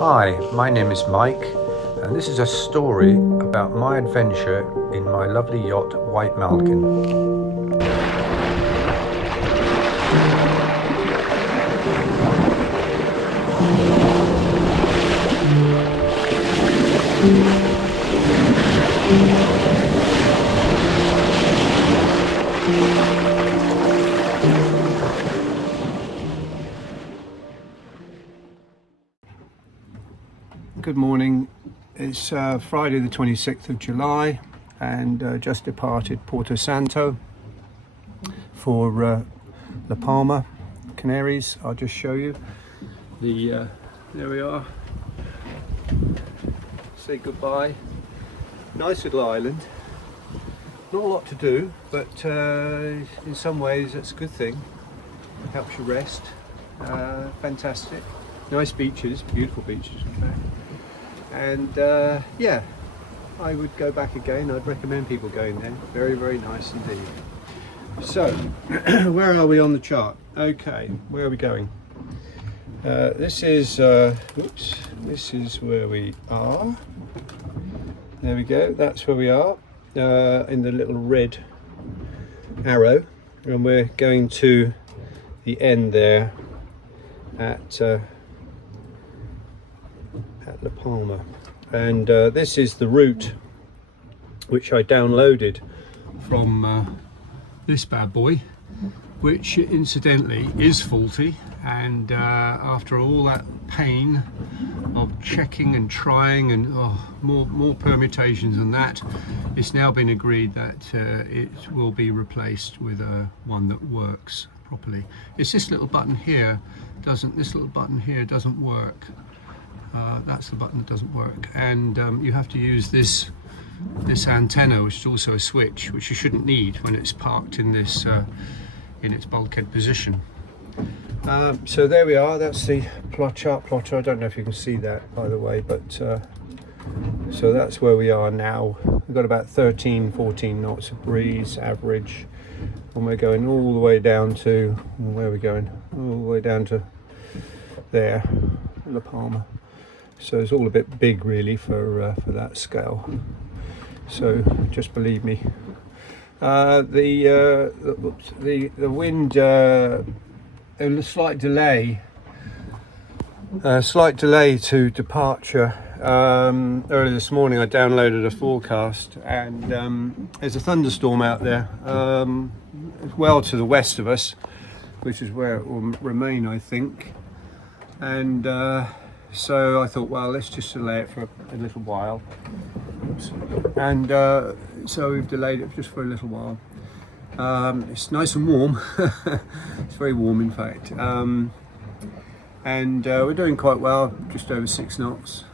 Hi, my name is Mike, and this is a story about my adventure in my lovely yacht, White Malkin. Good morning. It's Friday the 26th of July and just departed Porto Santo for LaPalma Canaries. I'll just show you the there we are. Say goodbye. Nice little island. Not a lot to do, but in some ways that's a good thing. Helps you rest. Fantastic. Nice beaches, beautiful beaches in fact. And yeah, I would go back again. I'd recommend people going there. Very, very nice indeed. So, where are we on the chart? Okay, where are we going? This is this is where we are. There we go. That's where we are in the little red arrow, and we're going to the end there at LaPalma, and this is the route which I downloaded from this bad boy, which incidentally is faulty, and after all that pain of checking and trying and more permutations than that, it's now been agreed that it will be replaced with one that works properly. It's this little button here doesn't work. That's the button that doesn't work, and you have to use this antenna, which is also a switch, which you shouldn't need when it's parked in this in its bulkhead position. So there we are. That's the chart plotter. I don't know if you can see that, by the way, but so that's where we are now. We've got about 13-14 knots of breeze average, and we're going all the way down to where are we going? All the way down to there, LaPalma. So it's all a bit big really for that scale, so just believe me. The wind, a slight delay to departure. Early this morning I downloaded a forecast, and there's a thunderstorm out there well to the west of us, which is where it will remain, I think, and so I thought, well, let's just delay it for a little while. Oops. And so we've delayed it just for a little while. It's nice and warm. It's very warm, in fact. And we're doing quite well, just over 6 knots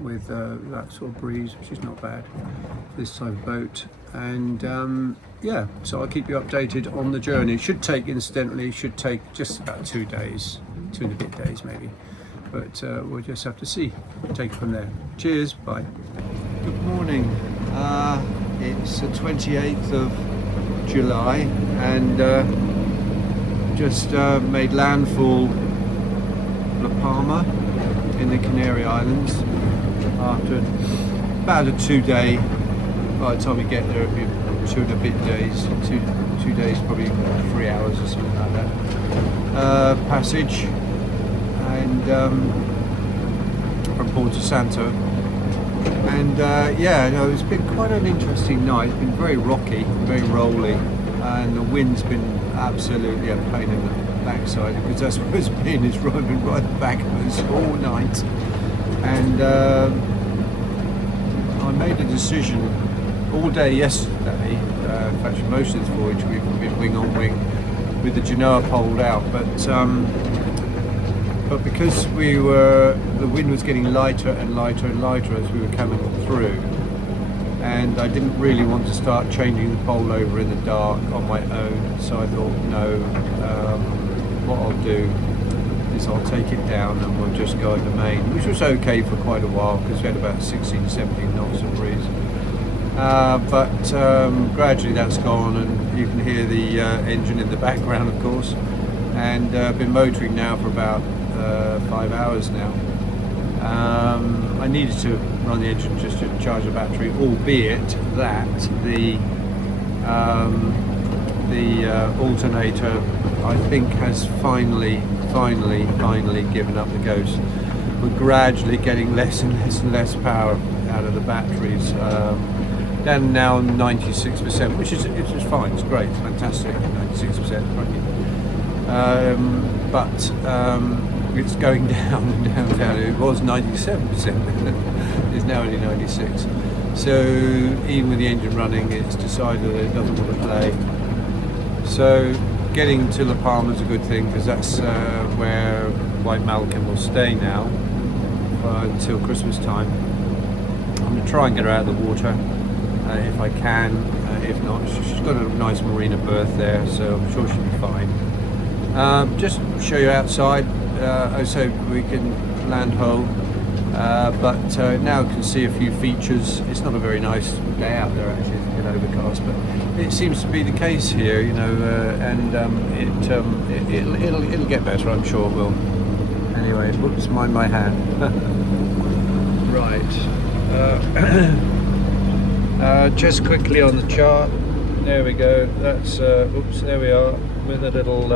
with that sort of breeze, which is not bad for this type of boat. And yeah, so I'll keep you updated on the journey. It should take, incidentally, just about 2 days, 2 and a bit days maybe. But we'll just have to see. Take it from there. Cheers, bye. Good morning. It's the 28th of July, and just made landfall LaPalma in the Canary Islands after about a 2-day. By the time we get there, it'll be 2 and a bit days. Two days, probably 3 hours or something like that. Passage. And from Porto Santo, and yeah, no, it's been quite an interesting night. It's been very rocky, very rolly, and the wind's been absolutely a pain in the backside, because that's what it's been. It's been right at the back of us all night, and I made a decision all day yesterday. In fact, most of this voyage we've been wing on wing with the Genoa poled out, but because the wind was getting lighter and lighter and lighter as we were coming through, and I didn't really want to start changing the pole over in the dark on my own, so I thought, no, what I'll do is I'll take it down and we'll just guide the main, which was okay for quite a while because we had about 16-17 knots of breeze. But gradually that's gone, and you can hear the engine in the background, of course, and I've been motoring now for about 5 hours now, I needed to run the engine just to charge the battery, albeit that the alternator, I think, has finally given up the ghost. We're gradually getting less and less power out of the batteries. Down now 96%, which is fine. It's great, it's fantastic. 96%, but it's going down and down. It was 97%. It's now only 96. So even with the engine running, it's decided that it doesn't want to play. So getting to LaPalma is a good thing, because that's where White Malkin will stay now until Christmas time. I'm going to try and get her out of the water if I can. If not, she's got a nice marina berth there, so I'm sure she'll be fine. Just show you outside. So we can land ho, but now you can see a few features. It's not a very nice day out there, actually. It's a bit overcast, but it seems to be the case here, you know, and it'll get better, I'm sure it will. Anyway, whoops, mind my hand. Right. Just quickly on the chart. There we go. That's oops. There we are with a little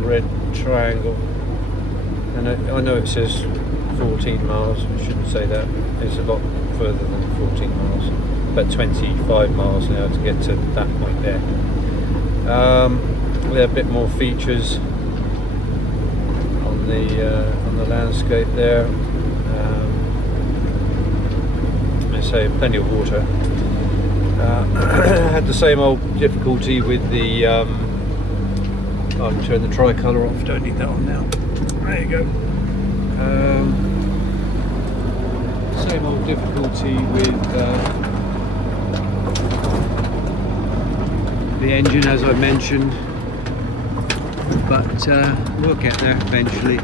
red triangle. And I know it says 14 miles. I shouldn't say that. It's a lot further than 14 miles. About 25 miles now to get to that point there. We have a bit more features on the landscape there. I say plenty of water. Had the same old difficulty with the. I'll turn the tricolour off. Don't need that on now. There you go. Same old difficulty with the engine, as I mentioned, but we'll get there eventually.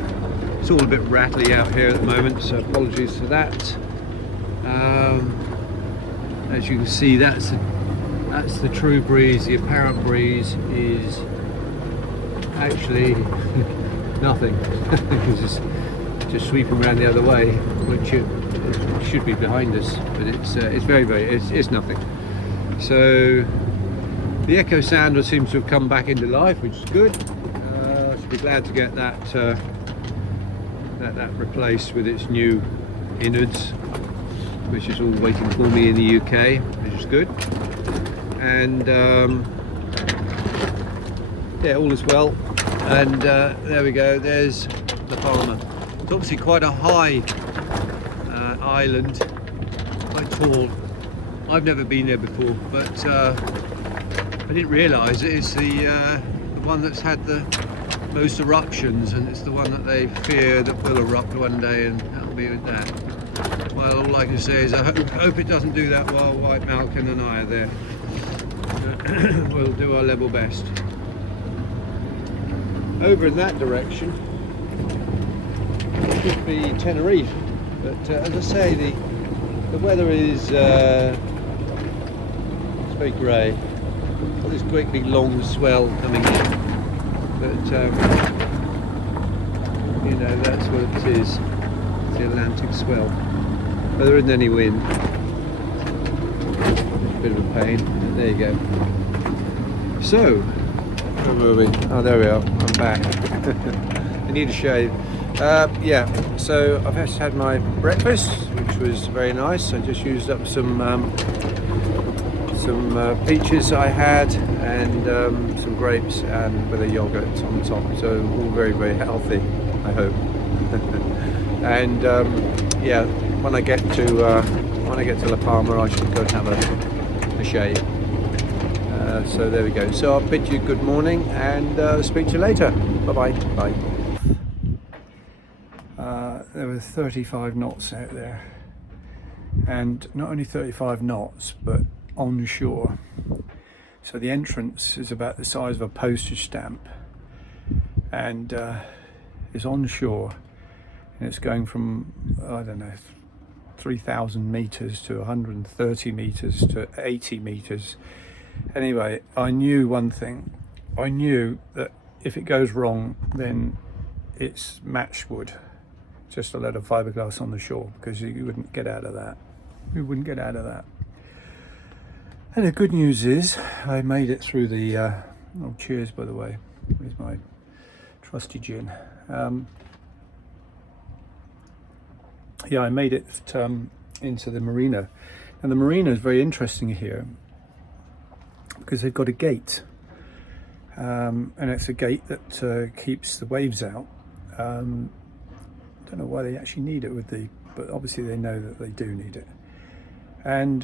It's all a bit rattly out here at the moment, so apologies for that. As you can see, that's the true breeze. The apparent breeze is actually nothing, because it's just sweeping around the other way, which it should be behind us, but it's it's nothing. So the echo sounder seems to have come back into life, which is good. I should be glad to get that that replaced with its new innards, which is all waiting for me in the UK, which is good. And yeah, all is well. And there we go, there's LaPalma. It's obviously quite a high island, quite tall. I've never been there before, but I didn't realise it's the one that's had the most eruptions, and it's the one that they fear that will erupt one day, and that'll be with that. Well, all I can say is I hope it doesn't do that while White Malkin and I are there. We'll do our level best. Over in that direction should be Tenerife, but as I say, the weather is it's very grey. Got this great big long swell coming in, but you know, that's what it is. It's the Atlantic swell. But there isn't any wind. It's a bit of a pain. There you go. So, where were we? Oh, there we are. I'm back. I need a shave. Yeah, so I've just had my breakfast, which was very nice. I just used up some peaches I had, and some grapes, and with a yogurt on top. So all very, very healthy, I hope. And yeah, when I get to LaPalma, I should go and have a shave. So there we go. So I'll bid you good morning, and speak to you later. Bye-bye. Bye. There were 35 knots out there, and not only 35 knots, but onshore. So the entrance is about the size of a postage stamp, and it's onshore, and it's going from, I don't know, 3,000 meters to 130 meters to 80 meters. Anyway, I knew one thing. I knew that if it goes wrong, then it's matchwood. just a load of fiberglass on the shore, because you wouldn't get out of that. You wouldn't get out of that. And the good news is I made it through the, oh, cheers by the way, here's my trusty gin. Yeah, I made it into the marina. And the marina is very interesting here because they've got a gate. And it's a gate that keeps the waves out. Don't know why they actually need it but obviously they know that they do need it. And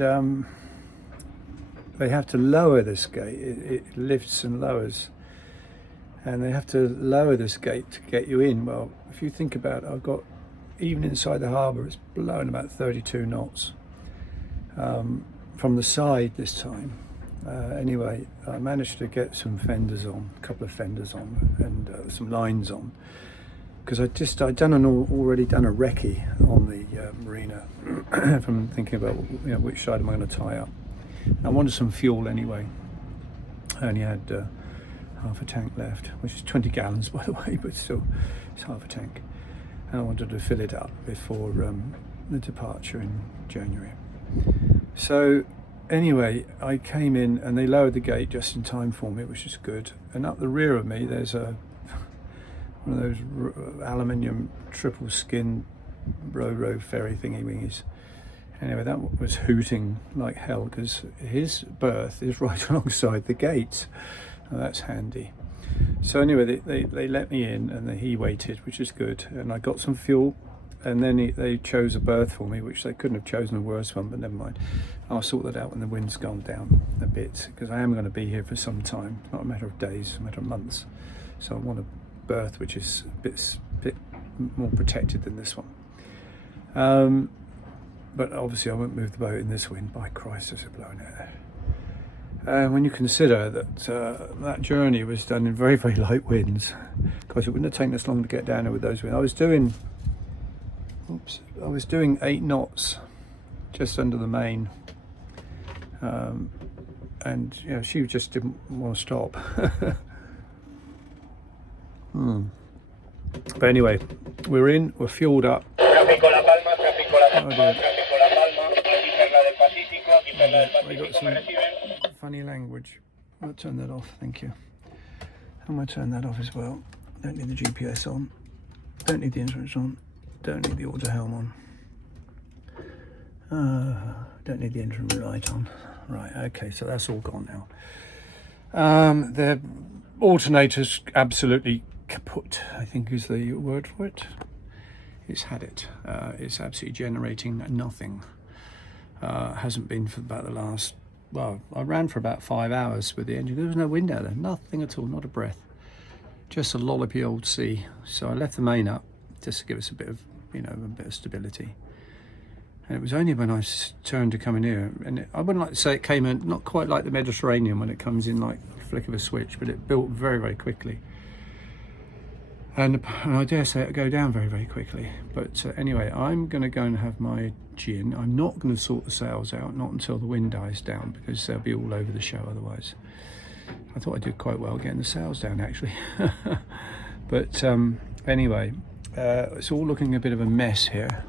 they have to lower this gate. It lifts and lowers. And they have to lower this gate to get you in. Well, if you think about it, I've got, even inside the harbour, it's blowing about 32 knots from the side this time. Anyway, I managed to get some fenders on, a couple of fenders on, and some lines on, because I'd already done a recce on the marina from thinking about which side am I going to tie up. I wanted some fuel anyway. I only had half a tank left, which is 20 gallons by the way, but still it's half a tank. And I wanted to fill it up before the departure in January. So anyway, I came in and they lowered the gate just in time for me, which is good. And up the rear of me, there's one of those aluminium triple skin ro-ro ferry thingy wingies. Anyway, that was hooting like hell because his berth is right alongside the gate. Well, that's handy. So anyway, they let me in and he waited, which is good. And I got some fuel, and then they chose a berth for me, which they couldn't have chosen a worse one, but never mind. I'll sort that out when the wind's gone down a bit, because I am going to be here for some time. Not a matter of days, a matter of months. So I want a berth which is a bit more protected than this one. But obviously I won't move the boat in this wind. By Christ, it's blowing out. When you consider that that journey was done in very, very light winds, because it wouldn't have taken us long to get down there with those winds. I was doing 8 knots just under the main, and she just didn't want to stop. But anyway, we're fueled up. I got some funny language. I'll turn that off, thank you. I'm going to turn that off as well. Don't need the GPS on. Don't need the instruments on. Don't need the auto helm on. Don't need the interim light on. Right, okay, so that's all gone now. The alternator's absolutely kaput, I think is the word for it. It's had it. It's absolutely generating nothing. Hasn't been for about the last, well, I ran for about 5 hours with the engine. There was no wind out there, nothing at all, not a breath. Just a lollopy old sea. So I left the main up just to give us a bit of, a bit of stability. And it was only when I turned to come in here, and I wouldn't like to say it came in, not quite like the Mediterranean when it comes in like a flick of a switch, but it built very, very quickly. And I dare say it'll go down very, very quickly. But anyway, I'm going to go and have my gin. I'm not going to sort the sails out, not until the wind dies down, because they'll be all over the show otherwise. I thought I did quite well getting the sails down, actually. But anyway, it's all looking a bit of a mess here.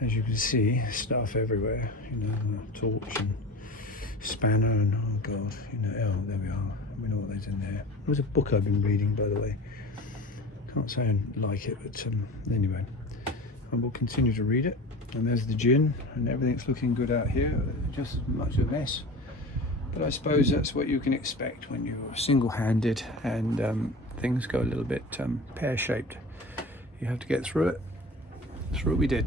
As you can see, stuff everywhere. Torch and spanner and, oh God, oh, there we are. We know what there's in there. There was a book I've been reading, by the way. Can't say I like it, but anyway, I will continue to read it. And there's the gin, and everything's looking good out here. Just as much of a mess, but I suppose that's what you can expect when you're single-handed and things go a little bit pear-shaped. You have to get through it. Through it we did.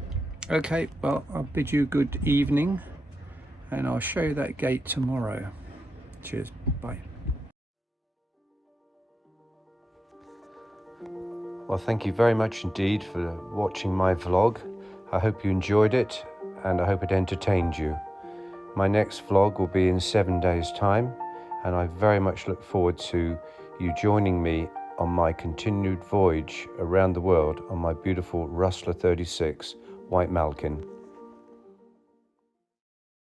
Okay, well, I'll bid you good evening, and I'll show you that gate tomorrow. Cheers, bye. Well, thank you very much indeed for watching my vlog. I hope you enjoyed it, and I hope it entertained you. My next vlog will be in 7 days' time, and I very much look forward to you joining me on my continued voyage around the world on my beautiful Rustler 36 White Malkin.